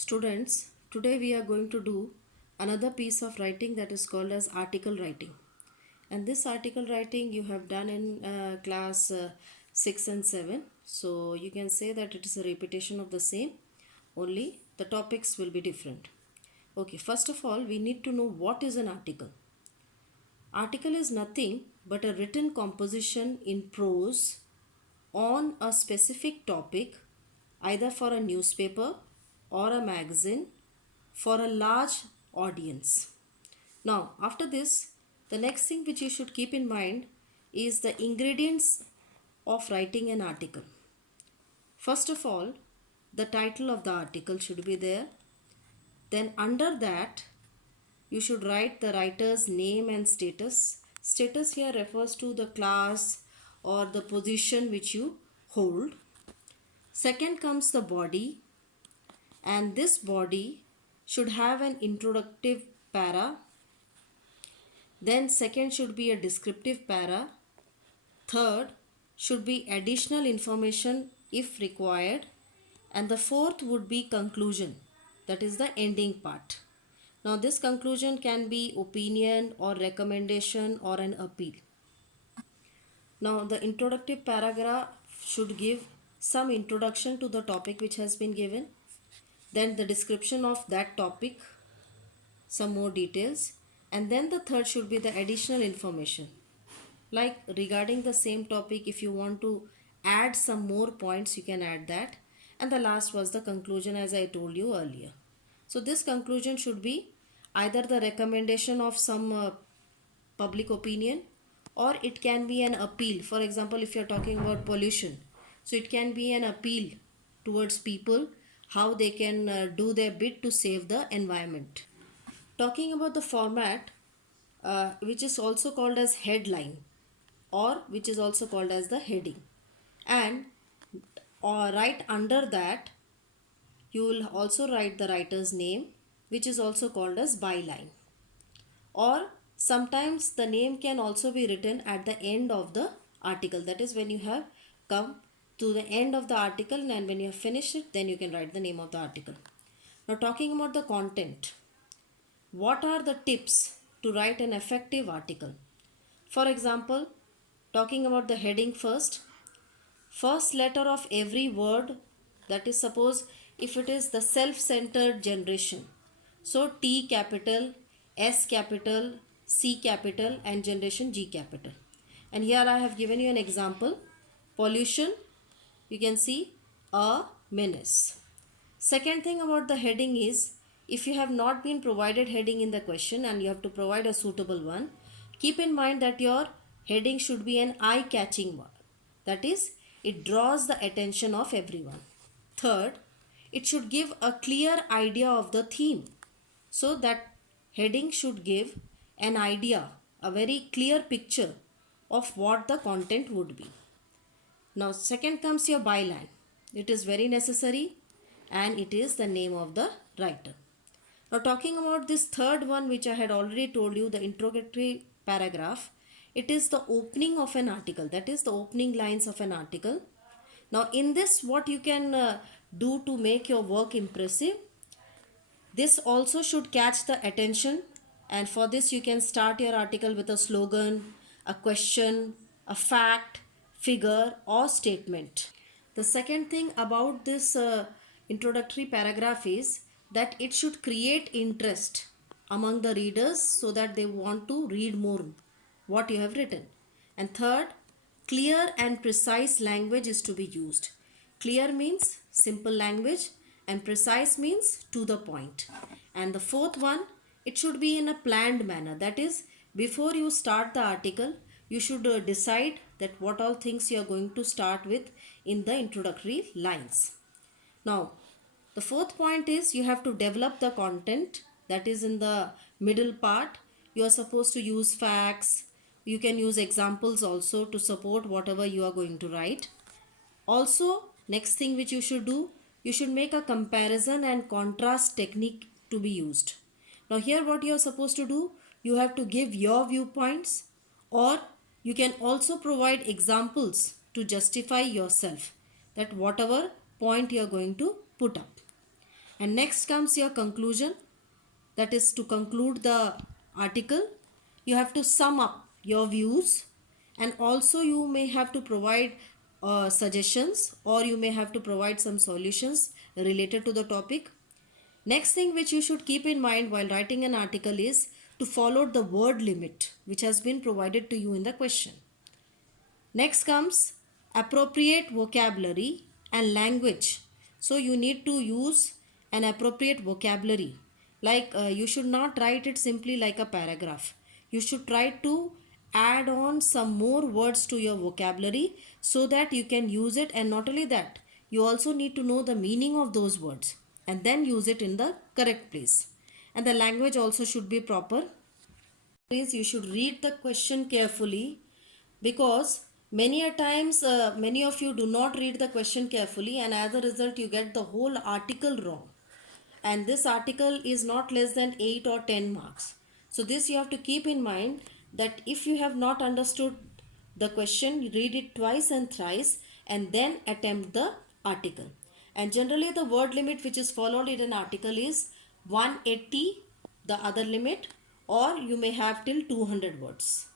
Students, today we are going to do another piece of writing that is called as article writing. And this article writing you have done in class 6 and 7. So you can say that it is a repetition of the same, only the topics will be different. Okay, first of all, we need to know what is an article. Article is nothing but a written composition in prose on a specific topic, either for a newspaper or a magazine for a large audience. Now, after this, the next thing which you should keep in mind is the ingredients of writing an article. First of all, the title of the article should be there. Then under that, you should write the writer's name and status. Status here refers to the class or the position which you hold. Second comes the body, and this body should have an introductive para. Then second should be a descriptive para. Third should be additional information if required. And the fourth would be conclusion, that is the ending part. Now this conclusion can be opinion or recommendation or an appeal. Now the introductive paragraph should give some introduction to the topic which has been given. Then the description of that topic, some more details, and then the third should be the additional information. Like regarding the same topic, if you want to add some more points, you can add that. And the last was the conclusion, as I told you earlier. So this conclusion should be either the recommendation of some public opinion, or it can be an appeal. For example, if you are talking about pollution, so it can be an appeal towards people how they can do their bit to save the environment. Talking about the format, which is also called as headline, or which is also called as the heading, and right under that you will also write the writer's name, which is also called as byline. Or sometimes the name can also be written at the end of the article, that is when you have come to the end of the article and when you have finished it, then you can write the name of the article. Now talking about the content, what are the tips to write an effective article? For example, talking about the heading first letter of every word, that is, suppose if it is the self-centered generation, so T capital, S capital, C capital, and generation G capital. And here I have given you an example. Pollution, you can see a menace. Second thing about the heading is, if you have not been provided heading in the question and you have to provide a suitable one, keep in mind that your heading should be an eye-catching one. That is, it draws the attention of everyone. Third, it should give a clear idea of the theme. So that heading should give an idea, a very clear picture of what the content would be. Now second comes your byline. It is very necessary and it is the name of the writer. Now talking about this third one, which I had already told you, the introductory paragraph, it is the opening of an article, that is the opening lines of an article. Now in this, what you can do to make your work impressive, this also should catch the attention, and for this you can start your article with a slogan, a question, a fact, figure or statement. The second thing about this introductory paragraph is that it should create interest among the readers so that they want to read more what you have written. And third, clear and precise language is to be used. Clear means simple language and precise means to the point. And the fourth one, it should be in a planned manner. That is, before you start the article, you should decide that what all things you are going to start with in the introductory lines. Now, the fourth point is you have to develop the content, that is in the middle part. You are supposed to use facts. You can use examples also to support whatever you are going to write. Also, next thing which you should do, you should make a comparison and contrast technique to be used. Now here what you are supposed to do, you have to give your viewpoints, or you can also provide examples to justify yourself that whatever point you are going to put up. And next comes your conclusion, that is to conclude the article. You have to sum up your views, and also you may have to provide suggestions, or you may have to provide some solutions related to the topic. Next thing which you should keep in mind while writing an article is to follow the word limit which has been provided to you in the question. Next comes appropriate vocabulary and language. So you need to use an appropriate vocabulary. Like you should not write it simply like a paragraph. You should try to add on some more words to your vocabulary so that you can use it, and not only that, you also need to know the meaning of those words and then use it in the correct place. And the language also should be proper. Please, you should read the question carefully, because many a times many of you do not read the question carefully, and as a result you get the whole article wrong, and this article is not less than 8 or 10 marks. So this you have to keep in mind, that if you have not understood the question, read it twice and thrice and then attempt the article. And generally the word limit which is followed in an article is 180, the other limit, or you may have till 200 words.